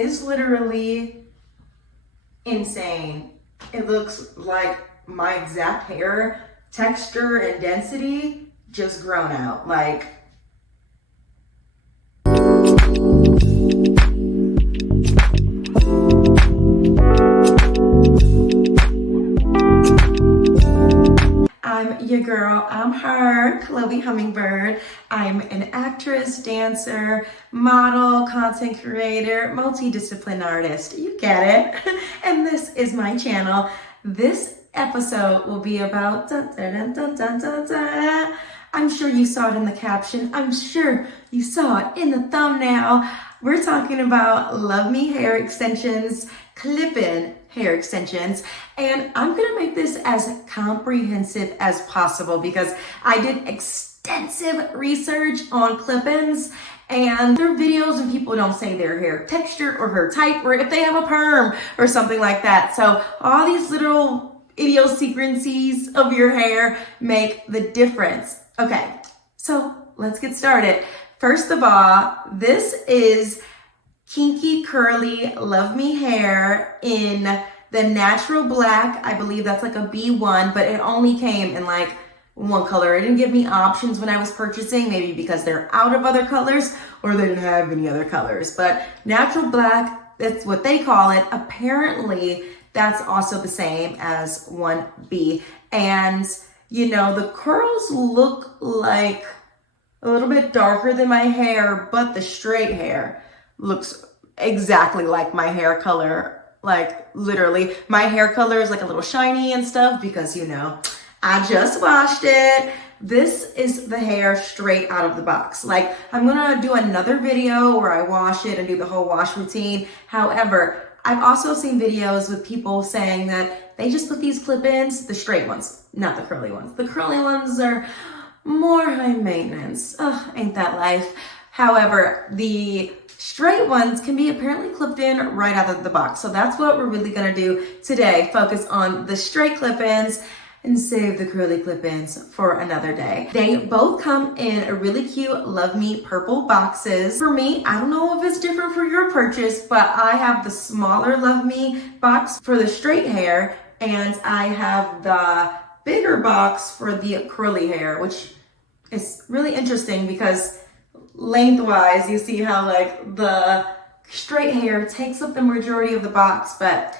is literally insane. It looks like my exact hair texture and density just grown out. Like, I'm your girl, I'm her, Kloii Hummingbird. I'm an actress, dancer, model, content creator, multidisciplined artist. You get it. And this is my channel. This episode will be about dun, dun, dun, dun, dun, dun. I'm sure you saw it in the caption. I'm sure you saw it in the thumbnail. We're talking about Luvme hair extensions, clip-in hair extensions, and I'm gonna make this as comprehensive as possible because I did extensive research on clip-ins, and there are videos and people don't say their hair texture or hair type or if they have a perm or something like that. So all these little idiosyncrasies of your hair make the difference. Okay, so let's get started. First of all, this is kinky curly Luvme hair in the natural black. I believe that's like a B1, but it only came in like one color. It didn't give me options when I was purchasing, maybe because they're out of other colors or they didn't have any other colors. But natural black, that's what they call it. Apparently, that's also the same as 1B. And you know, the curls look like a little bit darker than my hair, but the straight hair looks exactly like my hair color. Like literally, my hair color is like a little shiny and stuff because, you know, I just washed it. This is the hair straight out of the box. Like, I'm gonna do another video where I wash it and do the whole wash routine. However, I've also seen videos with people saying that they just put these clip-ins, the straight ones, not the curly ones. The curly ones are more high maintenance. Ugh, ain't that life? However, the straight ones can be apparently clipped in right out of the box. So that's what we're really gonna do today. Focus on the straight clip-ins and save the curly clip-ins for another day. They both come in a really cute Luvme purple boxes. For me, I don't know if it's different for your purchase, but I have the smaller Luvme box for the straight hair, and I have the bigger box for the curly hair, which is really interesting because lengthwise, you see how like the straight hair takes up the majority of the box, but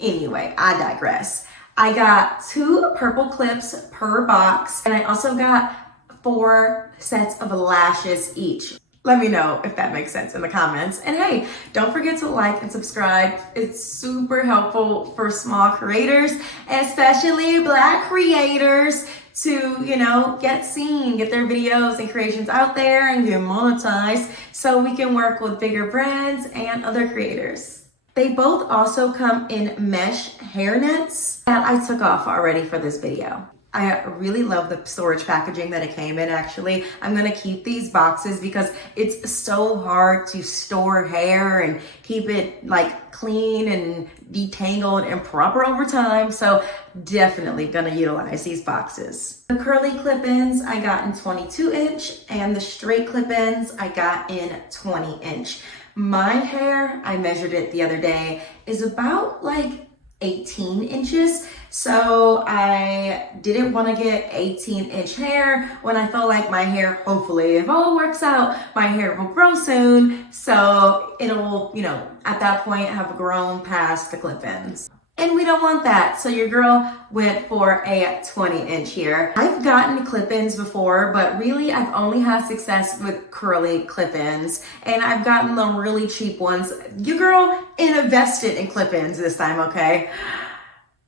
anyway, I digress. I got 2 purple clips per box, and I also got 4 sets of lashes each. Let me know if that makes sense in the comments. And hey, don't forget to like and subscribe. It's super helpful for small creators, especially Black creators, to, you know, get seen, get their videos and creations out there and get monetized so we can work with bigger brands and other creators. They both also come in mesh hairnets that I took off already for this video. I really love the storage packaging that it came in, actually. I'm gonna keep these boxes because it's so hard to store hair and keep it like clean and detangled and proper over time. So definitely gonna utilize these boxes. The curly clip-ins I got in 22-inch and the straight clip-ins I got in 20-inch. My hair, I measured it the other day, is about like 18 inches. So I didn't want to get 18-inch hair when I felt like my hair, hopefully, if all works out, my hair will grow soon. So it'll, you know, at that point have grown past the clip-ins. And we don't want that. So your girl went for a 20-inch here. I've gotten clip-ins before, but really I've only had success with curly clip-ins. And I've gotten them really cheap ones. Your girl invested in clip-ins this time, okay?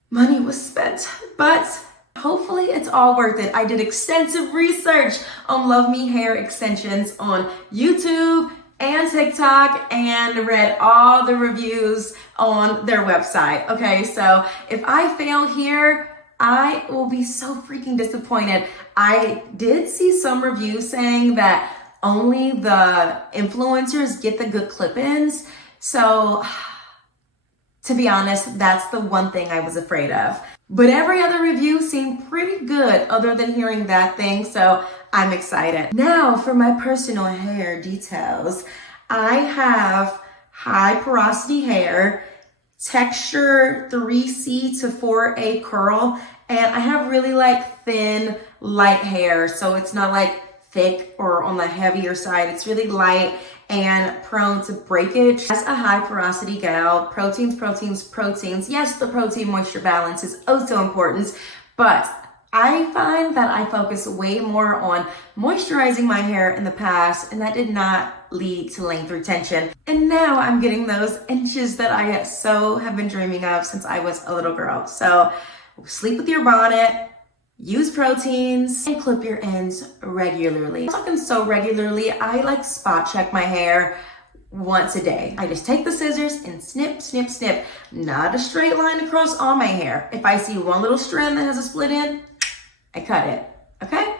Money was spent, but hopefully it's all worth it. I did extensive research on Luvme hair extensions on YouTube and TikTok and read all the reviews on their website. Okay, so if I fail here, I will be so freaking disappointed. I did see some reviews saying that only the influencers get the good clip-ins. So to be honest, that's the one thing I was afraid of. But every other review seemed pretty good other than hearing that thing, so I'm excited. Now for my personal hair details. I have high porosity hair, texture 3C to 4A curl, and I have really like thin, light hair, so it's not like thick or on the heavier side. It's really light and prone to breakage. As a high porosity gal, proteins, proteins, proteins. Yes, the protein moisture balance is oh so important, but I find that I focus way more on moisturizing my hair in the past, and that did not lead to length retention. And now I'm getting those inches that I have been dreaming of since I was a little girl. So sleep with your bonnet, use proteins, and clip your ends regularly. I'm talking so regularly, I like spot check my hair once a day. I just take the scissors and snip, snip, snip. Not a straight line across all my hair. If I see one little strand that has a split end, I cut it, okay?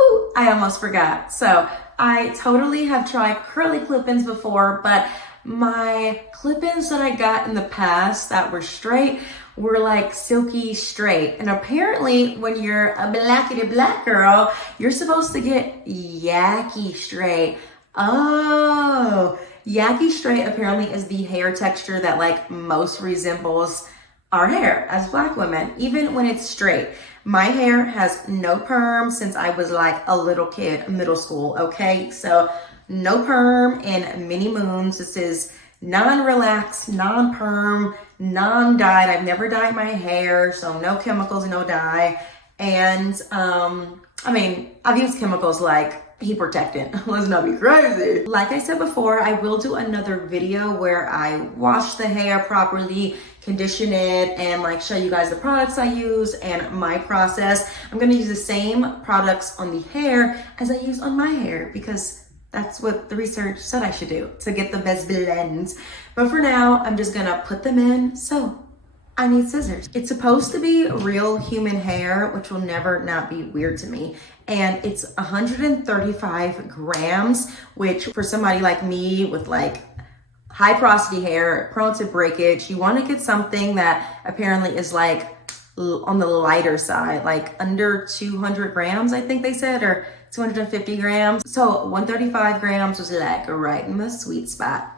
Ooh, I almost forgot. So I totally have tried curly clip-ins before, but my clip-ins that I got in the past that were straight were like silky straight. And apparently when you're a blackity black girl, you're supposed to get yaki straight. Oh, yaki straight apparently is the hair texture that like most resembles our hair as black women, even when it's straight. My hair has no perm since I was like a little kid, middle school, okay? So no perm in many moons. This is non-relaxed, non-perm, non-dyed. I've never dyed my hair, so no chemicals, no dye. And I mean, I've used chemicals like heat protectant. Let's not be crazy. Like I said before, I will do another video where I wash the hair properly, condition it, and like show you guys the products I use and my process. I'm gonna use the same products on the hair as I use on my hair because that's what the research said I should do to get the best blend. But for now, I'm just gonna put them in. So I need scissors. It's supposed to be real human hair, which will never not be weird to me. And it's 135 grams, which for somebody like me with like high porosity hair, prone to breakage, you want to get something that apparently is like on the lighter side, like under 200 grams, I think they said, or 250 grams. So 135 grams was like right in the sweet spot.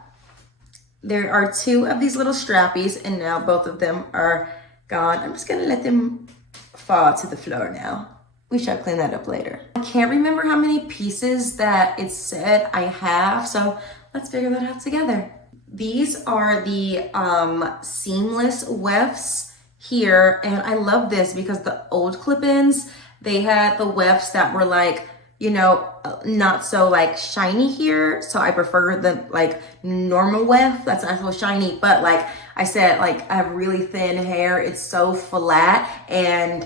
There are two of these little strappies, and now both of them are gone. I'm just gonna let them fall to the floor now. We shall clean that up later. I can't remember how many pieces that it said I have, so let's figure that out together. These are the seamless wefts here, and I love this because the old clip-ins, they had the wefts that were like, you know, not so like shiny here. So I prefer the like normal weft that's not so shiny, but like I said, like I have really thin hair. It's so flat, and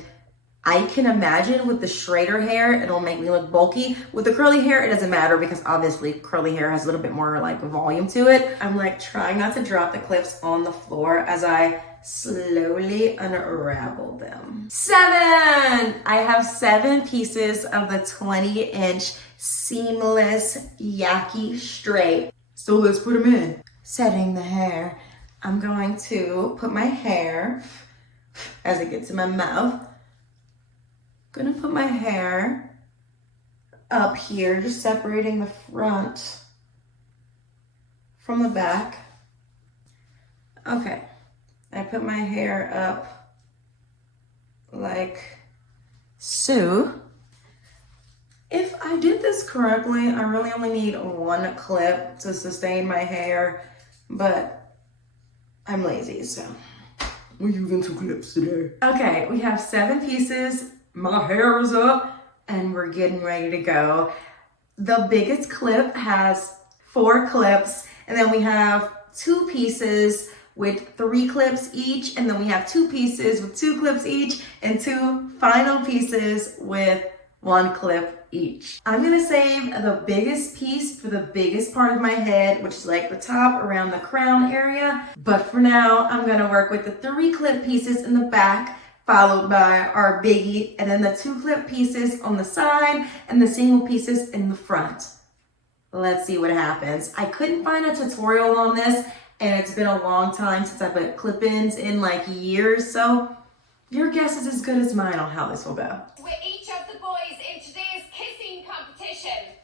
I can imagine with the straighter hair, it'll make me look bulky. With the curly hair, it doesn't matter because obviously curly hair has a little bit more like volume to it. I'm like trying not to drop the clips on the floor as I slowly unravel them. 7! I have 7 pieces of the 20-inch seamless Yaki Straight. So let's put them in. Setting the hair. I'm going to put my hair as it gets in my mouth. Gonna put my hair up here, just separating the front from the back. Okay, I put my hair up like so. If I did this correctly, I really only need 1 clip to sustain my hair, but I'm lazy, so we're using 2 clips today. Okay, we have 7 pieces. My hair is up and we're getting ready to go. The biggest clip has 4 clips, and then we have 2 pieces with 3 clips each, and then we have 2 pieces with 2 clips each, and 2 final pieces with 1 clip each. I'm gonna save the biggest piece for the biggest part of my head, which is like the top around the crown area. But for now, I'm gonna work with the 3 clip pieces in the back, followed by our biggie, and then the 2 clip pieces on the side and the single pieces in the front. Let's see what happens. I couldn't find a tutorial on this, and it's been a long time since I put clip-ins in like years, so your guess is as good as mine on how this will go. With each of the boys in today's kissing competition.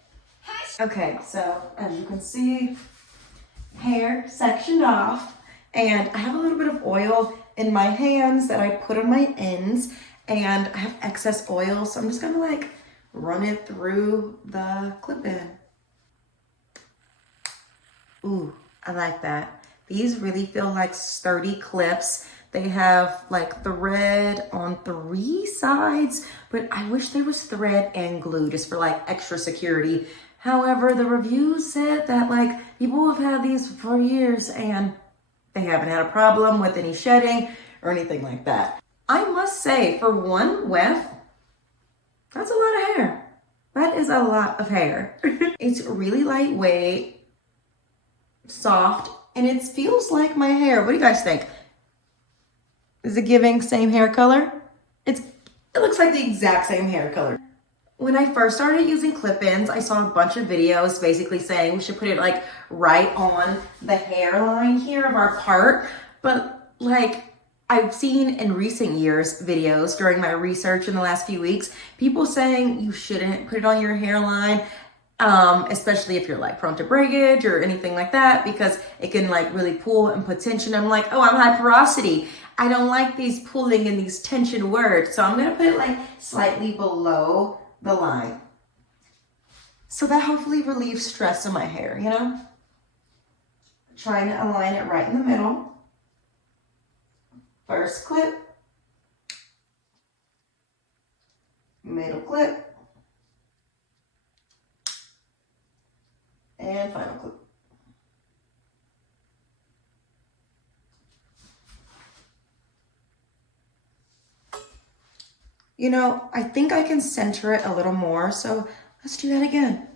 Okay, so as you can see, hair sectioned off, and I have a little bit of oil in my hands that I put on my ends, and I have excess oil, so I'm just gonna like run it through the clip-in. Ooh, I like that. These really feel like sturdy clips. They have like thread on 3 sides, but I wish there was thread and glue just for like extra security. However, the reviews said that like people have had these for years and they haven't had a problem with any shedding or anything like that. I must say, for one weft, that's a lot of hair. That is a lot of hair. It's really lightweight, soft, and it feels like my hair. What do you guys think? Is it giving same hair color? It looks like the exact same hair color. When I first started using clip-ins, I saw a bunch of videos basically saying we should put it like right on the hairline here of our part. But like I've seen in recent years videos during my research in the last few weeks, people saying you shouldn't put it on your hairline, especially if you're like prone to breakage or anything like that, because it can like really pull and put tension. I'm like, oh, I'm high porosity. I don't like these pulling and these tension words. So I'm gonna put it like slightly below the line. So that hopefully relieves stress in my hair, you know? Trying to align it right in the middle. First clip. Middle clip. And final clip. You know, I think I can center it a little more, so let's do that again.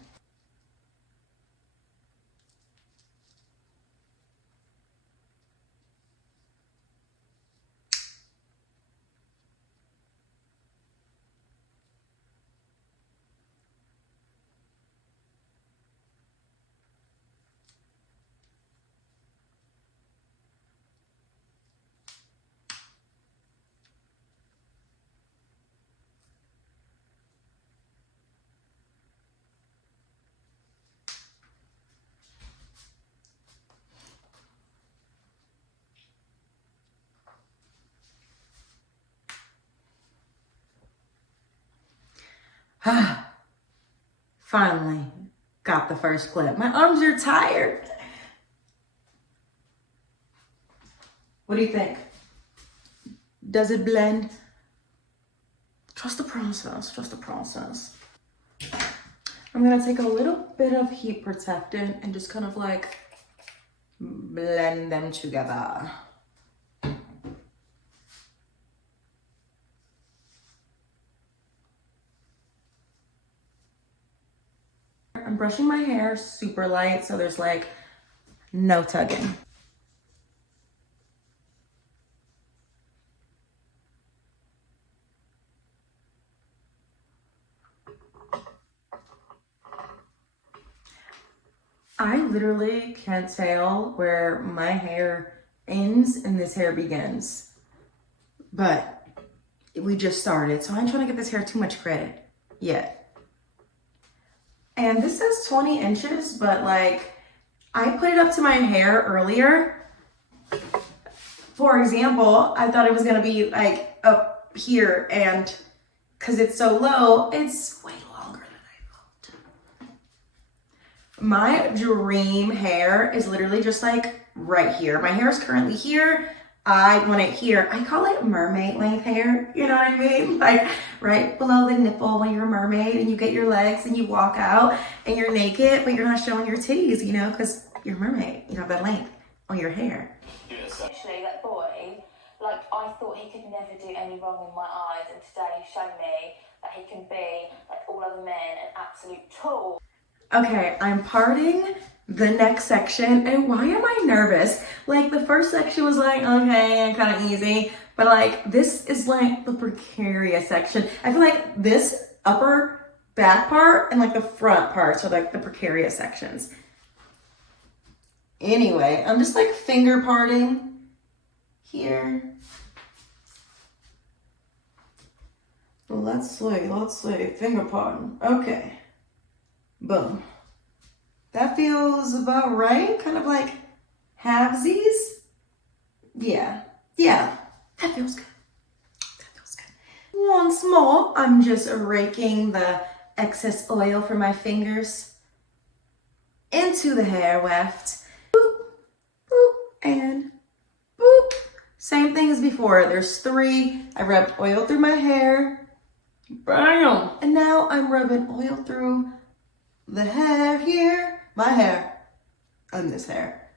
Finally got the first clip. My arms are tired. What do you think? Does it blend? Trust the process, trust the process. I'm gonna take a little bit of heat protectant and just kind of like blend them together. I'm brushing my hair super light, so there's like no tugging. I literally can't tell where my hair ends and this hair begins, but we just started, so I'm trying to give this hair too much credit yet. And this says 20 inches, but like I put it up to my hair earlier. For example, I thought it was gonna be like up here, and because it's so low, it's way longer than I thought. My dream hair is literally just like right here. My hair is currently here. I want it here. I call it mermaid length hair. You know what I mean? Like right below the nipple when you're a mermaid and you get your legs and you walk out and you're naked, but you're not showing your titties, you know, because you're a mermaid. You have that length on your hair. Actually, that boy, like, I thought he could never do any wrong in my eyes, and today he's shown me that he can be, like all other men, an absolute tool. Okay, I'm parting the next section, and why am I nervous? Like the first section was like, okay, kind of easy, but like this is like the precarious section. I feel like this upper back part and like the front parts are like the precarious sections. Anyway, I'm just like finger parting here. Let's see, finger parting. Okay, boom. That feels about right. Kind of like halvesies. Yeah, that feels good. Once more, I'm just raking the excess oil from my fingers into the hair weft. Boop, boop, and boop. Same thing as before. There's 3. I rubbed oil through my hair. Bam! And now I'm rubbing oil through the hair here. My hair. And this hair.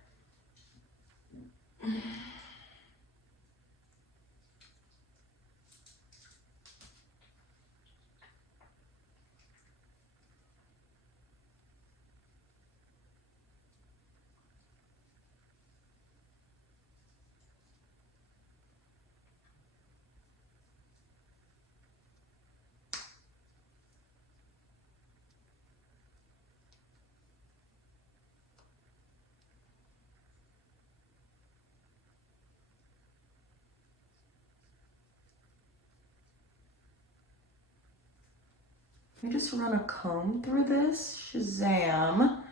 Let me just run a comb through this. Shazam.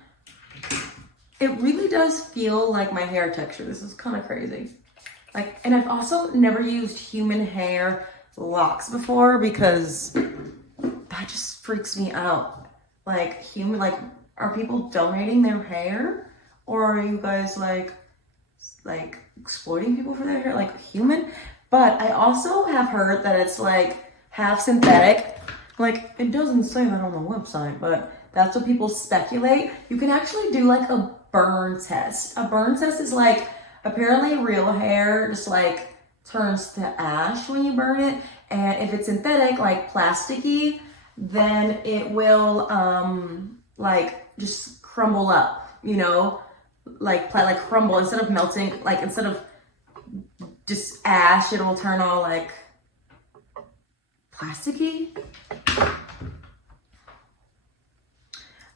It really does feel like my hair texture. This is kind of crazy. Like, and I've also never used human hair locks before because that just freaks me out. Like are people donating their hair? Or are you guys like exploiting people for their hair, like human? But I also have heard that it's like half synthetic. Like, it doesn't say that on the website, but that's what people speculate. You can actually do like a burn test. A burn test is like, apparently real hair just like turns to ash when you burn it. And if it's synthetic, like plasticky, then it will like just crumble up, you know? Like crumble instead of melting, like instead of just ash, it'll turn all like plasticky.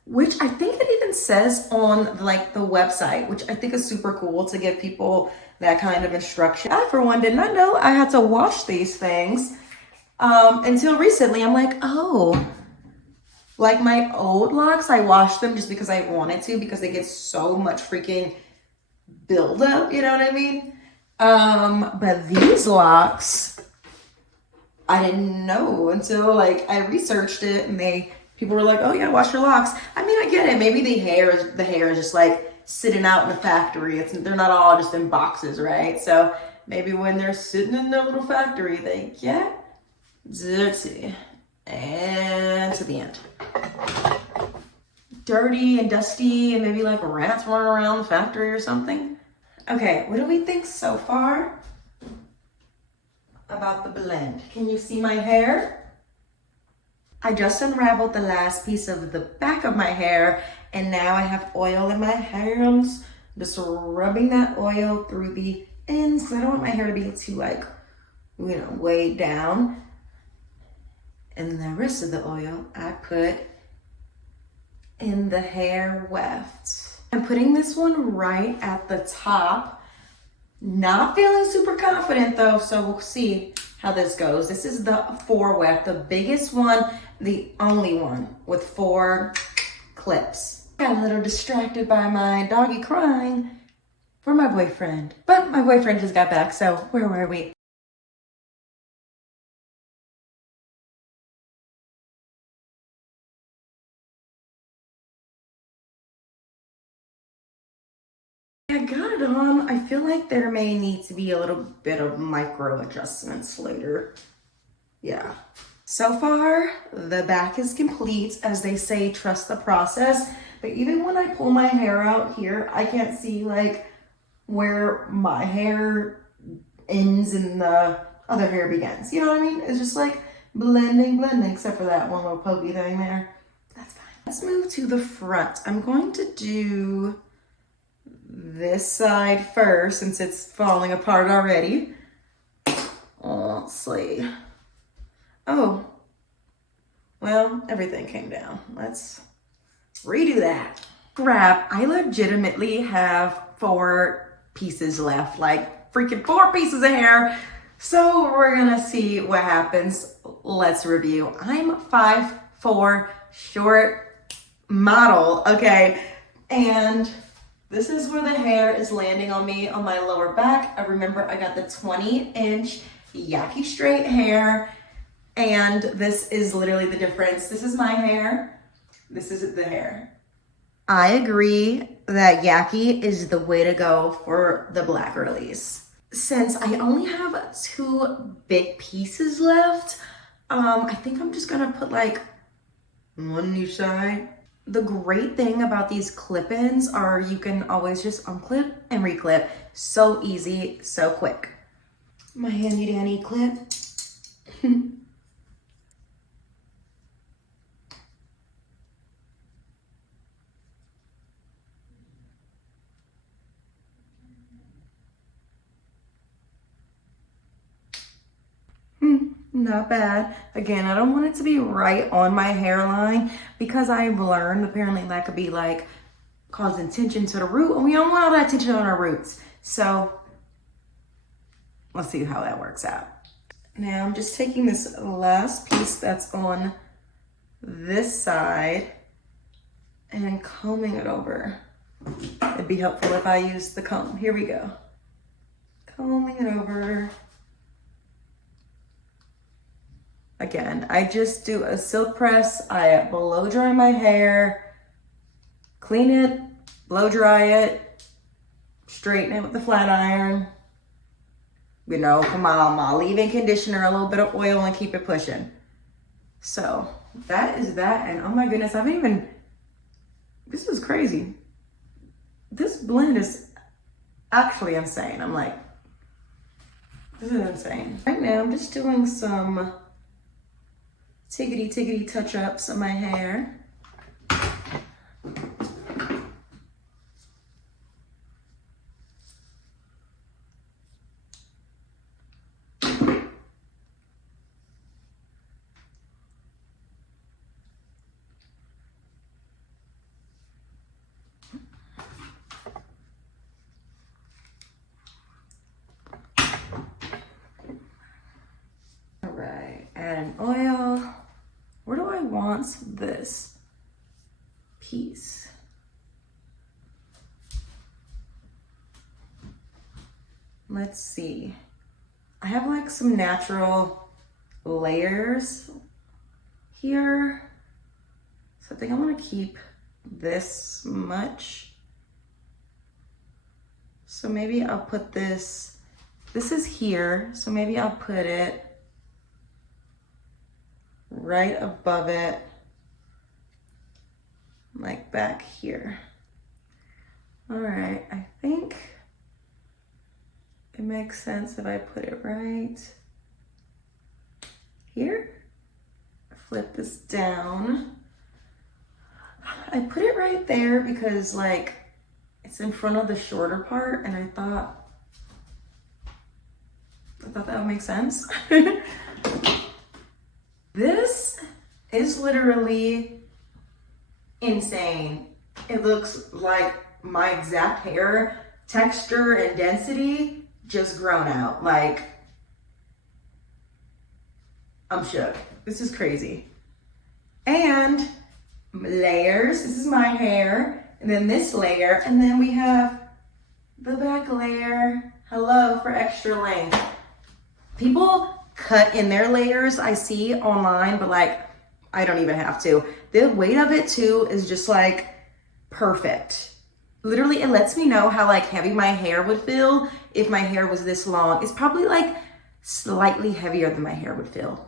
Which I think it even says on like the website, which I think is super cool to give people that kind of instruction. I, for one, did not know I had to wash these things until recently. I'm like, oh, like my old locks, I washed them just because I wanted to, because they get so much freaking buildup, you know what I mean? But these locks, I didn't know until like I researched it, and people were like, oh yeah, wash your locks. I mean, I get it. Maybe the hair is just like sitting out in the factory. They're not all just in boxes, right? So maybe when they're sitting in their little factory, they get dirty. And to the end. Dirty and dusty, and maybe like rats running around the factory or something. Okay, what do we think so far about the blend? Can you see my hair? I just unraveled the last piece of the back of my hair, and now I have oil in my hands. Just rubbing that oil through the ends, because I don't want my hair to be too like, you know, weighed down. And the rest of the oil I put in the hair weft. I'm putting this one right at the top. Not feeling super confident though, so we'll see how this goes. This is the 4 weft, the biggest one, the only one with 4 clips. Got a little distracted by my doggy crying for my boyfriend. But my boyfriend just got back, so where were we? I got it on. I feel like there may need to be a little bit of micro adjustments later. Yeah. So far, the back is complete. As they say, trust the process. But even when I pull my hair out here, I can't see like where my hair ends and the other hair begins. You know what I mean? It's just like blending, except for that one little pokey thing there. That's fine. Let's move to the front. I'm going to do this side first since it's falling apart already. Let's see. Oh, well, everything came down. Let's redo that. Crap, I legitimately have 4 pieces left, like freaking 4 pieces of hair. So we're gonna see what happens. Let's review. I'm 5'4", short model, okay? And This is where the hair is landing on me on my lower back. I remember I got the 20-inch Yaki Straight hair, and this is literally the difference. This is my hair. This is the hair. I agree that Yaki is the way to go for the black release. Since I only have 2 big pieces left, I think I'm just gonna put like one on each side. The great thing about these clip-ins are you can always just unclip and reclip. So easy, so quick. My handy dandy clip. Not bad. Again, I don't want it to be right on my hairline because I've learned apparently that could be like causing tension to the root, and we don't want all that tension on our roots. So let's see how that works out. Now I'm just taking this last piece that's on this side and combing it over. It'd be helpful if I used the comb. Here we go. Combing it over. Again, I just do a silk press. I blow dry my hair, clean it, blow dry it, straighten it with the flat iron. You know, come on, ma. Leave-in conditioner, a little bit of oil, and keep it pushing. So that is that. And oh my goodness, I haven't even, this is crazy. This blend is actually insane. I'm like, this is insane. Right now, I'm just doing some tiggity touch-ups on my hair. All right, add an oil. Where do I want this piece? Let's see. I have like some natural layers here. So I think I want to keep this much. So maybe I'll put this is here. So maybe I'll put it right above it, like back here. All right, I think it makes sense if I put it right here. Flip this down. I put it right there because like it's in front of the shorter part, and I thought that would make sense. This is literally insane. It looks like my exact hair texture and density just grown out. Like, I'm shook. This is crazy. And layers. This is my hair. And then this layer. And then we have the back layer. Hello, for extra length. People cut in their layers I see online, but like I don't even have to. The weight of it too is just like perfect. Literally, it lets me know how like heavy my hair would feel if my hair was this long. It's probably like slightly heavier than my hair would feel.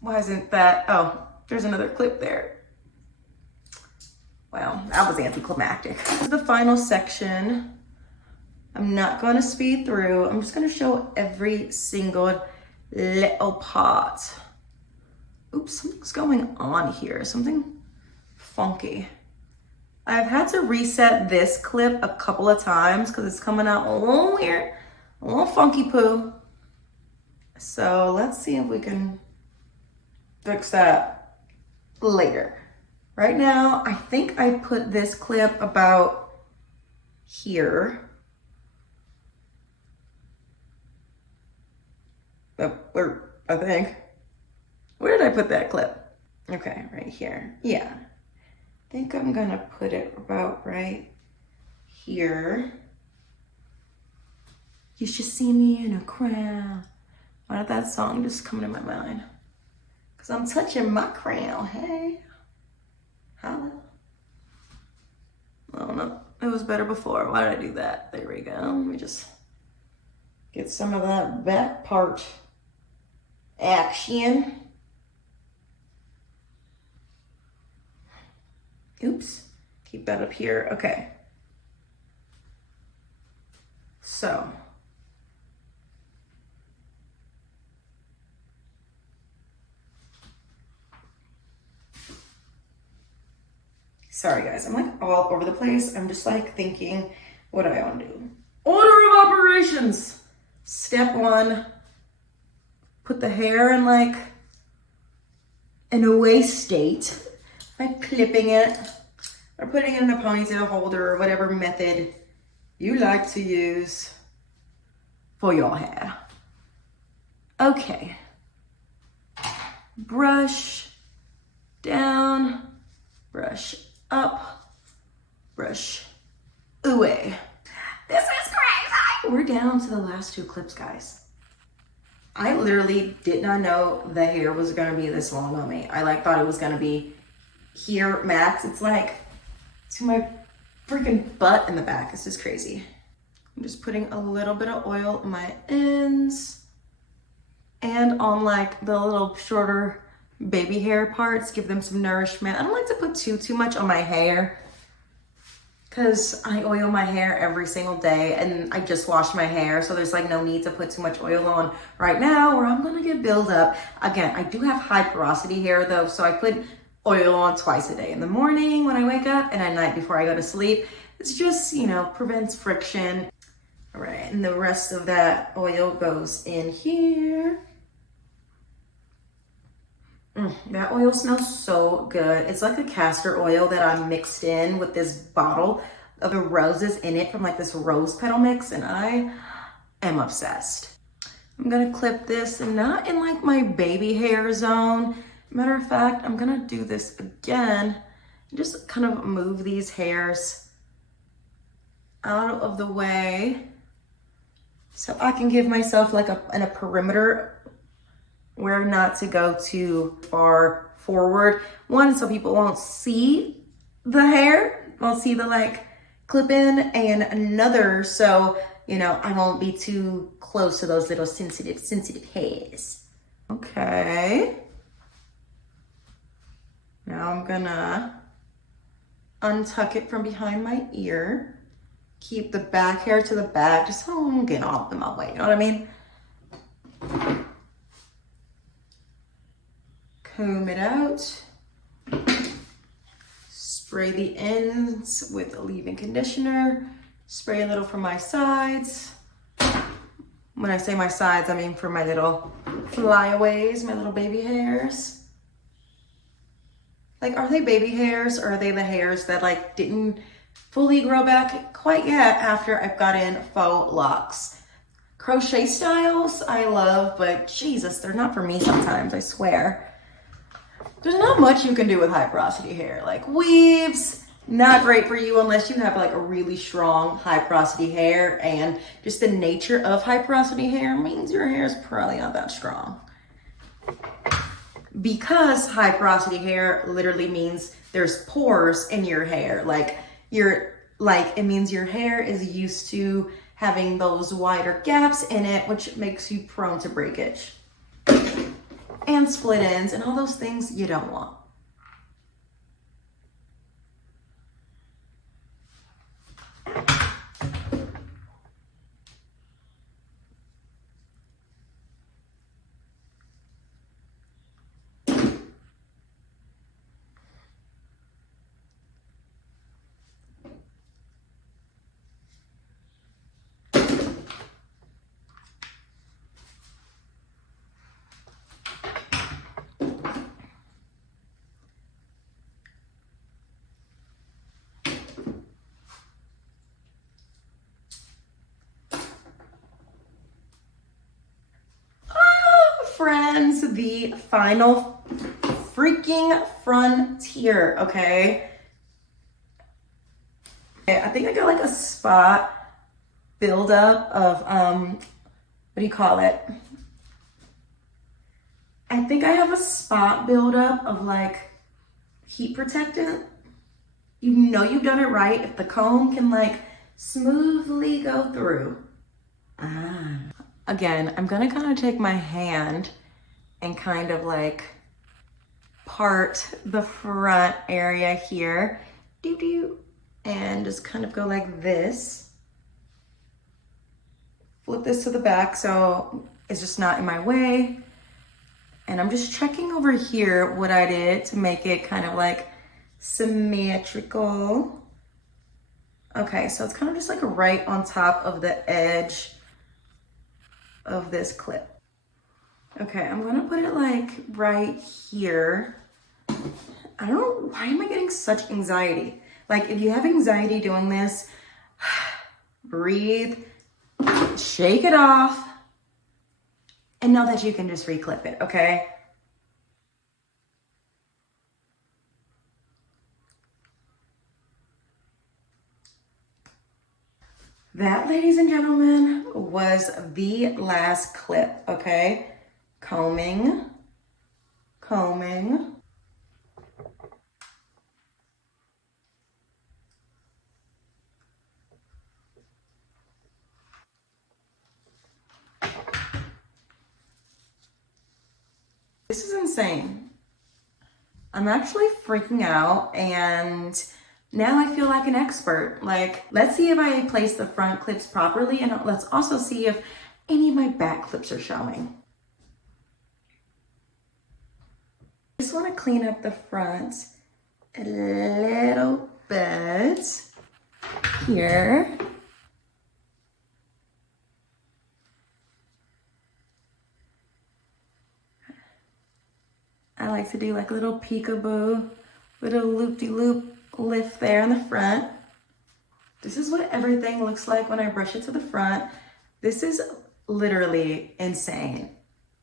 Why isn't that? Oh, there's another clip there. Well, that was anticlimactic. This is the final section. I'm not gonna speed through. I'm just gonna show every single little part. Oops, something's going on here. Something funky. I've had to reset this clip a couple of times because it's coming out a little weird, a little funky poo. So let's see if we can fix that later. Right now, I think I put this clip about here. I think. Where did I put that clip? Okay, right here. Yeah. I think I'm gonna put it about right here. You should see me in a crown. Why did that song just come to my mind? Because I'm touching my crown, hey? Hello? Oh no, it was better before. Why did I do that? There we go. Let me just get some of that back part action. Oops, keep that up here. Okay. So. Sorry guys, I'm like all over the place. I'm just like thinking what I want to do. Order of operations. Step 1, put the hair in like an away state by clipping it or putting it in a ponytail holder or whatever method you like to use for your hair. Okay. Brush down, brush up, brush away. This is crazy. We're down to the last 2 clips, guys. I literally did not know the hair was gonna be this long on me. I like thought it was gonna be here max. It's like to my freaking butt in the back. This is crazy. I'm just putting a little bit of oil on my ends and on like the little shorter baby hair parts, give them some nourishment. I don't like to put too much on my hair because I oil my hair every single day and I just wash my hair, so there's like no need to put too much oil on right now or I'm gonna get buildup. Again, I do have high porosity hair though, so I put oil on twice a day, in the morning when I wake up and at night before I go to sleep. It's just, you know, prevents friction. All right, and the rest of that oil goes in here. That oil smells so good. It's like a castor oil that I mixed in with this bottle of the roses in it from like this rose petal mix, and I am obsessed. I'm gonna clip this and not in like my baby hair zone. Matter of fact, I'm gonna do this again and just kind of move these hairs out of the way so I can give myself like a perimeter where not to go too far forward. One, so people won't see the hair, won't see the like clip in, and another, so, you know, I won't be too close to those little sensitive hairs. Okay. Now I'm gonna untuck it from behind my ear. Keep the back hair to the back, just so I don't get all in my way, you know what I mean? Comb it out. Spray the ends with a leave-in conditioner. Spray a little from my sides. When I say my sides, I mean for my little flyaways, my little baby hairs. Like, are they baby hairs or are they the hairs that like didn't fully grow back quite yet after I've got in faux locks? Crochet styles I love, but Jesus, they're not for me sometimes, I swear. There's not much you can do with high porosity hair. Like weaves, not great for you unless you have like a really strong high porosity hair, and just the nature of high porosity hair means your hair is probably not that strong. Because high porosity hair literally means there's pores in your hair. It means your hair is used to having those wider gaps in it, which makes you prone to breakage and split ends and all those things you don't want. Friends, the final freaking frontier, okay? Okay, I think I got like a spot buildup of, what do you call it? I think I have a spot buildup of like heat protectant. You know you've done it right if the comb can like smoothly go through. Again, I'm gonna kind of take my hand and kind of like part the front area here, and just kind of go like this. Flip this to the back so it's just not in my way. And I'm just checking over here what I did to make it kind of like symmetrical. Okay, so it's kind of just like right on top of the edge of this clip. Okay, I'm gonna put it like right here. I don't know, why am I getting such anxiety? Like if you have anxiety doing this, breathe, shake it off, and know that you can just reclip it, okay? That, ladies and gentlemen, was the last clip, okay? Combing. This is insane. I'm actually freaking out, and now I feel like an expert. Like, let's see if I place the front clips properly, and let's also see if any of my back clips are showing. I just want to clean up the front a little bit here. I like to do like a little peekaboo with a loop-de-loop lift there in the front. This is what everything looks like when I brush it to the front. This is literally insane.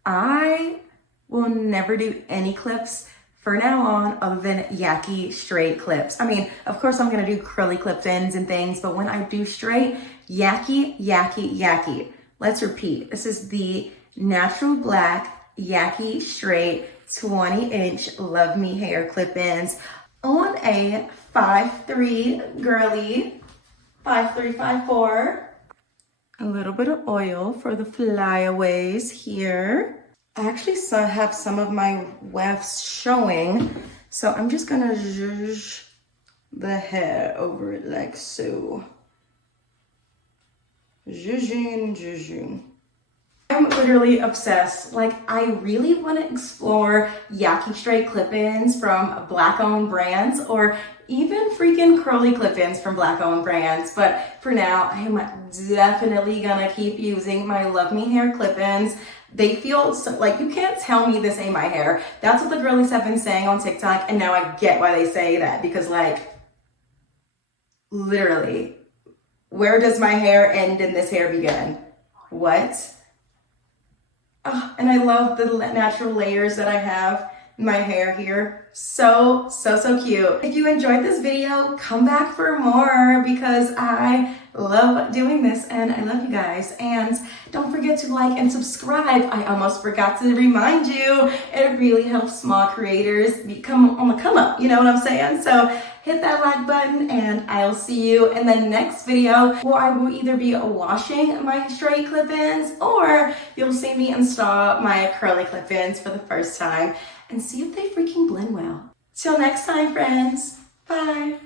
I will never do any clips for now on other than Yaki Straight clips. I mean, of course I'm gonna do curly clip ends and things, but when I do straight, Yaki. Let's repeat. This is the natural black Yaki Straight 20-inch Luvme hair clip-ins on a 5'3" girly, 5'3", 5'4". A little bit of oil for the flyaways here. I actually have some of my wefts showing, so I'm just gonna zhuzh the hair over it like so. Zhuzhing. I'm literally obsessed. Like, I really want to explore Yaki Straight clip-ins from Black-owned brands, or even freaking curly clip-ins from Black-owned brands. But for now, I am definitely gonna keep using my Luvme hair clip-ins. They feel so, like, you can't tell me this ain't my hair. That's what the girlies have been saying on TikTok, and now I get why they say that, because like, literally, where does my hair end and this hair begin? What? Oh, and I love the natural layers that I have in my hair here. So cute. If you enjoyed this video, come back for more because I love doing this and I love you guys. And don't forget to like and subscribe. I almost forgot to remind you. It really helps small creators become on the come up. You know what I'm saying? So hit that like button and I'll see you in the next video where I will either be washing my straight clip-ins or you'll see me install my curly clip-ins for the first time and see if they freaking blend well. Till next time, friends. Bye.